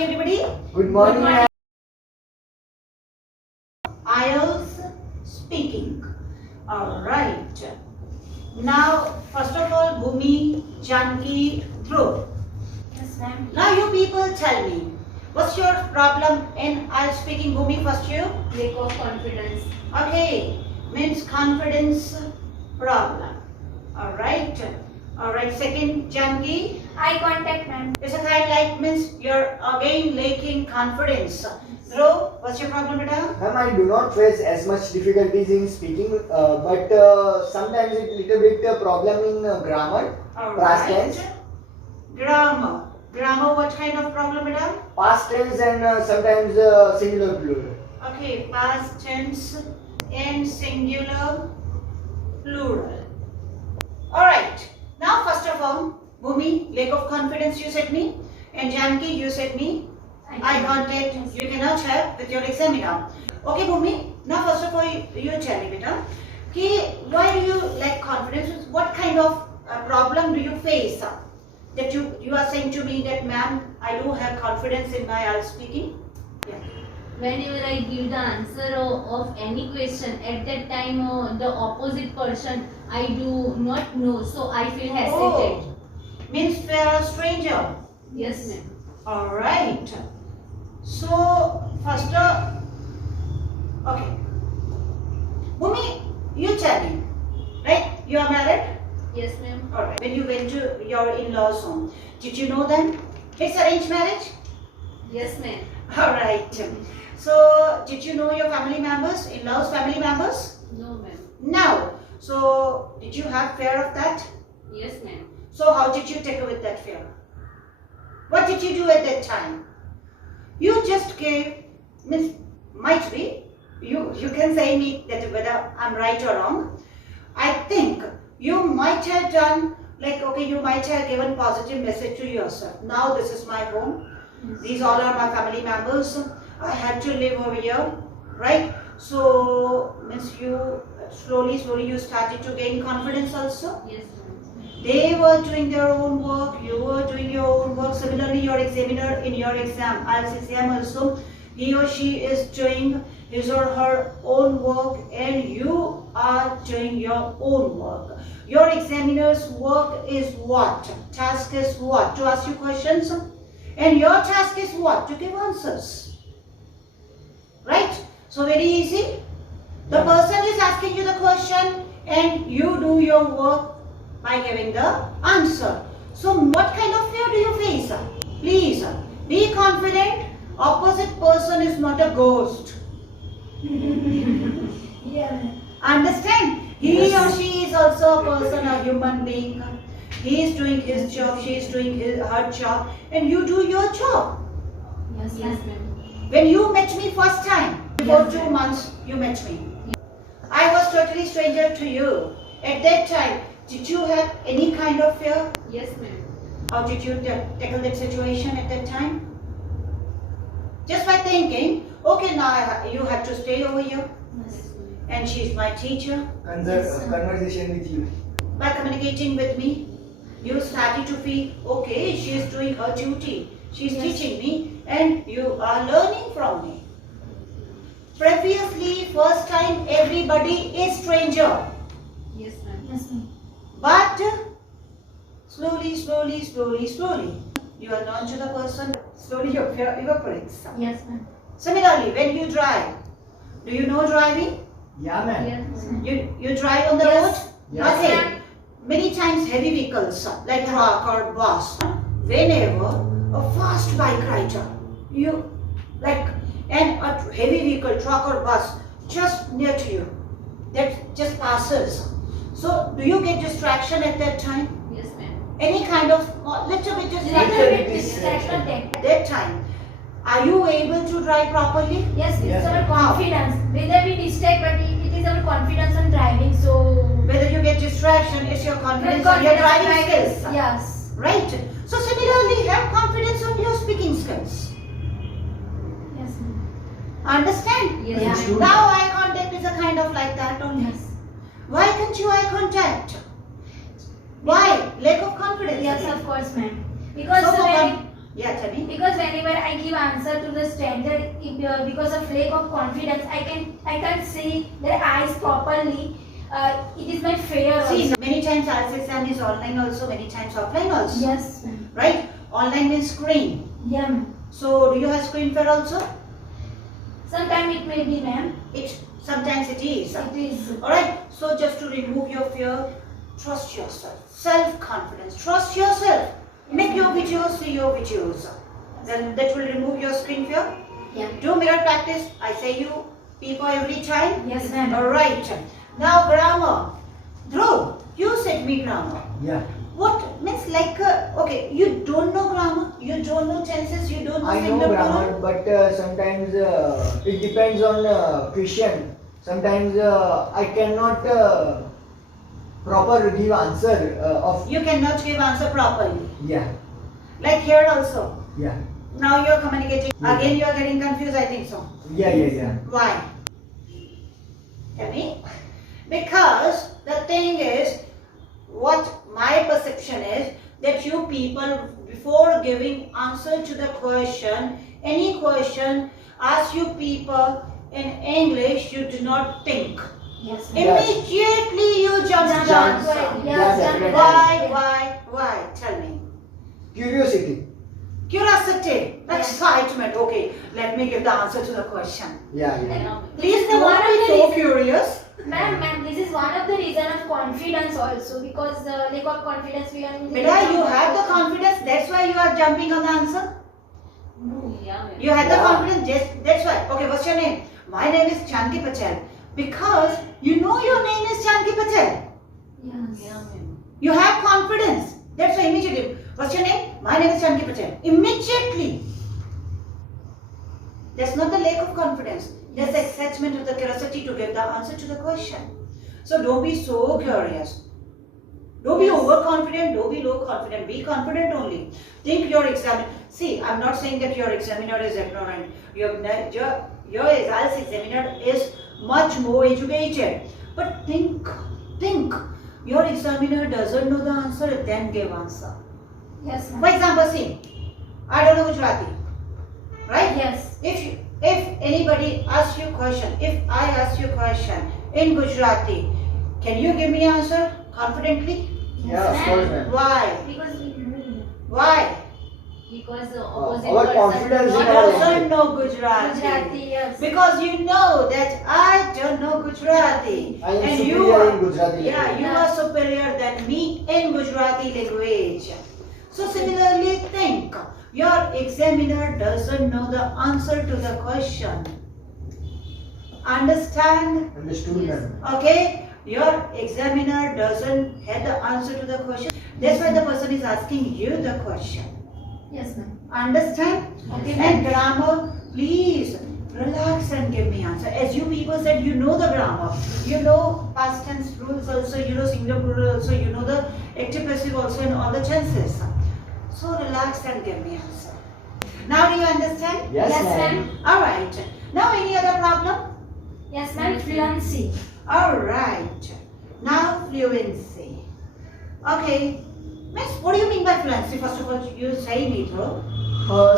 morning, everybody. Good morning. IELTS Speaking. Alright. Now, first of all, Bhumi, Janki, Dhruv. Yes, ma'am. Now, you people tell me, what's your problem in IELTS Speaking? Bhumi, first you. Lack of confidence. Okay, means confidence problem. Alright. Alright, second, Janki. Eye contact, ma'am. It's a kind like means you're again lacking confidence. Dhruv, what's your problem, beta? Ma'am, I do not face as much difficulties in speaking, but sometimes it's little bit problem in grammar, past tense. Grammar. Grammar, what kind of problem, beta? Past tense and sometimes singular plural. Okay, past tense and singular plural. Alright. Now, first of all, Bhumi, lack of confidence you said me, and Janki you said me, eye contact you cannot have with your examiner. Okay, Bhumi, now first of all you tell me, beta, why do you lack confidence? What kind of problem do you face? That you are saying to me that, ma'am, I do have confidence in my IELTS speaking. Yeah. Whenever I give the answer of any question, at that time the opposite person I do not know, so I feel hesitate. Oh, means we are a stranger. Yes, ma'am. Alright. So, first, okay. Bhumi, you tell me, right? You are married? Yes, ma'am. Alright. When you went to your in-laws' home, did you know them? It's arranged marriage? Yes, ma'am. Alright. So, did you know your family members, in-laws' family members? No, ma'am. No. So, did you have fear of that? Yes, ma'am. So, how did you take away that fear? What did you do at that time? You just gave, means, might be, you can say me that whether I'm right or wrong. I think you might have done, like, okay, you might have given positive message to yourself. Now this is my home. These all are my family members. I had to live over here, right? So, means you slowly you started to gain confidence also. Yes, ma'am. They were doing their own work, you were doing your own work. Similarly, your examiner in your exam, IELTS exam also, he or she is doing his or her own work and you are doing your own work. Your examiner's work is what? Task is what? To ask you questions. And your task is what? To give answers. Right? So very easy. The person is asking you the question and you do your work by giving the answer. So what kind of fear do you face? Please be confident. Opposite person is not a ghost. Yeah. Understand? He or she is also a person, a human being. He is doing his job, she is doing her job, and you do your job. Yes, ma'am. When you met me first time, before Yes, 2 ma'am. months, you met me. I was totally stranger to you. At that time, did you have any kind of fear? Yes, ma'am. How did you tackle that situation at that time? Just by thinking, okay, now you have to stay over here, Yes, ma'am. and she's my teacher. Conversation with you. By communicating with me, you started to feel, okay, she is doing her duty. She is Yes. teaching me and you are learning from me. Previously, first time, everybody is stranger. Yes, ma'am. Yes, ma'am. But slowly, you are known to the person, slowly your fear evaporates. Yes, ma'am. Similarly, when you drive, do you know driving? Yeah, ma'am. Yes, ma'am. You drive on the Yes. road? Yes, Okay. ma'am. Many times heavy vehicles like truck or bus. Whenever a fast bike rider, and a heavy vehicle, truck or bus, just near to you, that just passes. So, do you get distraction at that time? Yes, ma'am. Any kind of little bit distraction. that time? Are you able to drive properly? Yes, Yes, it's our ma'am. confidence. Whether we distract, but it is our confidence on driving. So Whether you get distraction, it's your confidence on your driving skills. Yes. Right? So similarly, have confidence on your speaking skills. Yes, ma'am. Understand? Yes. Yes. ma'am. Now eye contact is a kind of like that only. Yes. Why can't you eye contact? Why? Lack of confidence. Yes, again. of course, ma'am. Because So, when Yeah, tell me. Because whenever I give answer to the stranger, because of lack of confidence, I can't see their eyes properly. It is my fear. See, also. many times IELTS exam is online also, many times offline also. Yes, ma'am. Right? Online means screen. Yeah, ma'am. So, do you have screen fear also? Sometimes it may be, ma'am. Sometimes it is. It is. Alright, so just to remove your fear, trust yourself. Self-confidence. Trust yourself. Make your videos, see your videos. Then that will remove your screen fear. Yeah. Do mirror practice. I say you people every time. Yes, ma'am. Alright. Now grammar. Dhruv, you said me grammar. Yeah. What means like, okay, you don't know grammar, you don't know tenses, you don't know I know singular grammar, plural. but sometimes it depends on question. Sometimes I cannot proper give answer of. You cannot give answer properly. Yeah. Like here also. Yeah. Now you are communicating. Yeah. Again you are getting confused, I think so. Yeah. Why? Tell me. Because the thing is, what my perception is, that you people, before giving answer to the question, any question, ask you people in English, you do not think. Yes, ma'am. Yes. Immediately you jump to the Jump. answer. Yeah, definitely. Why? Tell me. Curiosity. Curiosity, Yeah. excitement. Okay, let me give the answer to the question. Yeah. Please the one don't of be the so reason- curious. Ma'am, this is one of the reason of confidence also, because lack of confidence we are. Beta, you have the confidence, that's why you are jumping on the answer. Yeah, ma'am. You have the Yeah. confidence, that's why. Okay, what's your name? My name is Chanki Patel. Because you know your name is Chanki Patel. Yes. Yeah, ma'am. You have confidence. That's why immediately. What's your name? My name is Chanki Patel. Immediately. That's not the lack of confidence. That's the excitement of the curiosity to give the answer to the question. So don't be so curious. Don't be Yes. overconfident, don't be low confident. Be confident only. Think your examiner. See, I'm not saying that your examiner is ignorant. Your IELTS examiner is much more educated. But think. Your examiner doesn't know the answer, then give answer. Yes, For ma'am. example, see, I don't know Gujarati, right? Yes. If anybody asks you question, if I ask you question in Gujarati, can you give me answer confidently? Yeah, of course, ma'am. Why? Because we know. Why? Because the opposite our person confidence not in our Doesn't know Gujarati. Gujarati, yes. Because you know that I don't know Gujarati. I am And you superior are, in Gujarati. yeah, you language. are superior than me in Gujarati language. So similarly think, your examiner doesn't know the answer to the question. Understand? Understood, ma'am. Okay? Your examiner doesn't have the answer to the question. That's why the person is asking you the question. Yes, ma'am. Understand? Okay, And ma'am. grammar, please relax and give me answer. As you people said, you know the grammar. You know past tense rules also, you know singular plural also, you know the active passive also and all the tenses. So relax and give me answer. Now do you understand? Yes, Yes, ma'am. ma'am. Alright. Now any other problem? Yes, ma'am. Fluency. Alright. Now fluency. Okay. Miss, what do you mean by fluency? First of all, you say me through.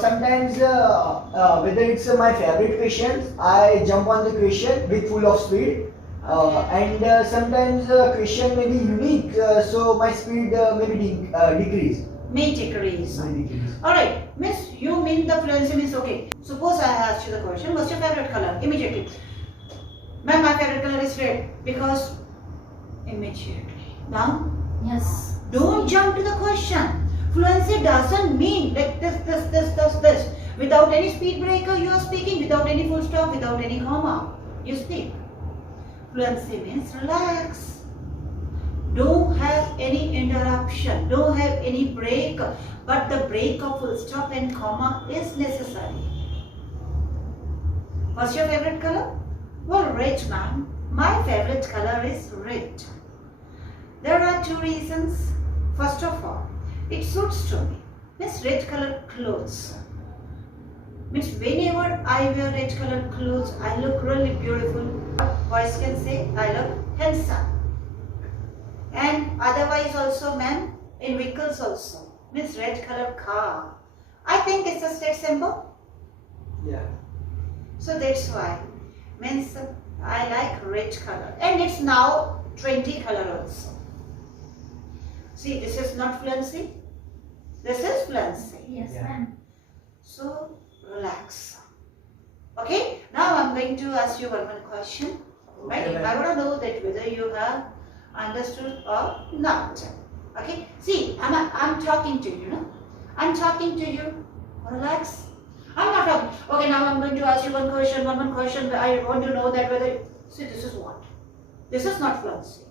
Sometimes whether it's my favorite question, I jump on the question with full of speed. And sometimes question may be unique, so my speed may be decrease. May decrease. May decrease. Alright, miss, you mean the fluency means okay. Suppose I asked you the question, what's your favorite color? Immediately. Ma'am, my favorite color is red. Because immediately. Now, Yes. don't jump to the question. Fluency doesn't mean like this. Without any speed breaker, you are speaking. Without any full stop, without any comma, you speak. Fluency means relax. Don't have any interruption. Don't have any break. But the break of full stop and comma is necessary. What's your favorite color? Well, red, ma'am. My favorite color is red. There are two reasons. First of all, it suits to me. Means red color clothes. Means whenever I wear red colored clothes, I look really beautiful. Boys can say I look handsome. And otherwise also, ma'am, in vehicles also. Means red color car. I think it's a state symbol. Yeah. So that's why. Means I like red color. And it's now 20 color also. See, this is not fluency. This is fluency. Yes, Yeah. ma'am. So relax. Okay, now I'm going to ask you one more question. Right? Okay, I want to know that whether you have understood or not. Okay, see, I'm talking to you, no? I'm talking to you. Relax. I'm not talking. Okay, now I'm going to ask you one more question. I want to know that whether, see, this is what? This is not fluency.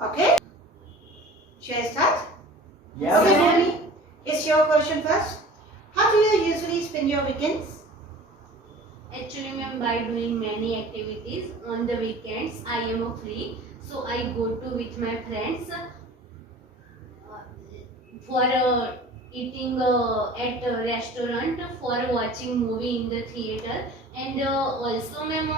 Okay? Shall I start? Yeah. Okay, ma'am. Mary, it's your question first. How do you usually spend your weekends? Actually, ma'am, by doing many activities on the weekends, I am free, so I go to with my friends for eating at a restaurant, for watching movie in the theater, and also, ma'am,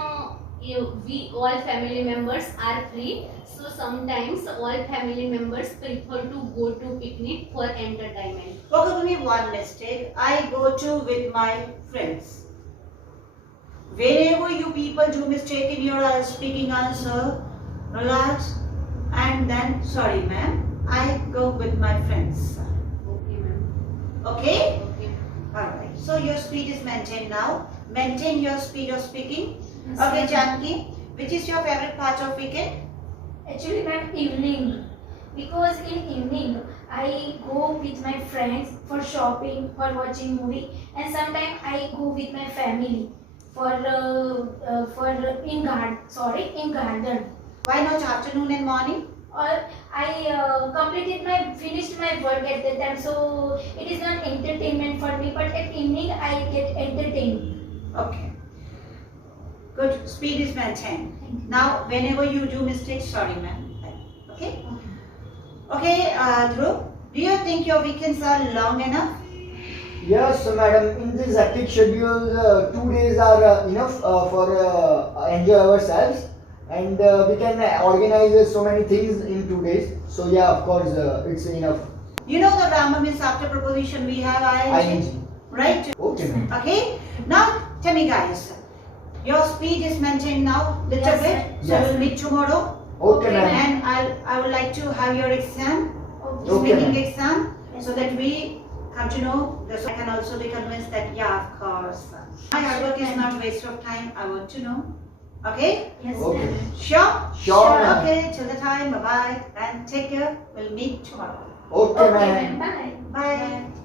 we all family members are free, so sometimes all family members prefer to go to picnic for entertainment. Forgive me one mistake. I go to with my friends. Whenever you people do mistake in your speaking answer, relax and then sorry ma'am, I go with my friends. Okay, ma'am. Okay? Okay. Alright. So your speed is maintained now. Maintain your speed of speaking. Yes, Okay, ma'am. Janki, which is your favorite part of weekend? Actually, ma'am, evening. Because in evening, I go with my friends for shopping, for watching movie, and sometimes I go with my family for in garden. Why not afternoon and morning? Or I finished my work at that time, so it is not entertainment for me. But at evening, I get entertained. Okay. Good. Speed is maintained. Now, whenever you do mistakes, sorry ma'am. Okay? Okay, Dhruv, do you think your weekends are long enough? Yes, madam. In this hectic schedule, 2 days are enough for enjoy ourselves, and we can organize so many things in 2 days. So yeah, of course, it's enough. You know the grammar means after preposition we have ing, ING. right? Okay, ma'am. Okay. Now tell me guys, your speed is maintained now little Yes, bit. So Yes. we'll meet tomorrow. Okay, ma'am. And I would like to have your exam, Okay. Okay, speaking ma'am. exam, so that we come to know this. I can also be convinced that yeah, of course. My hard work is not waste of time. I want to know. Okay? Yes, Okay. ma'am. Sure? Sure, ma'am. Okay, till the time, bye bye. And take care. We'll meet tomorrow. Okay, Okay, ma'am. ma'am. Bye. Bye.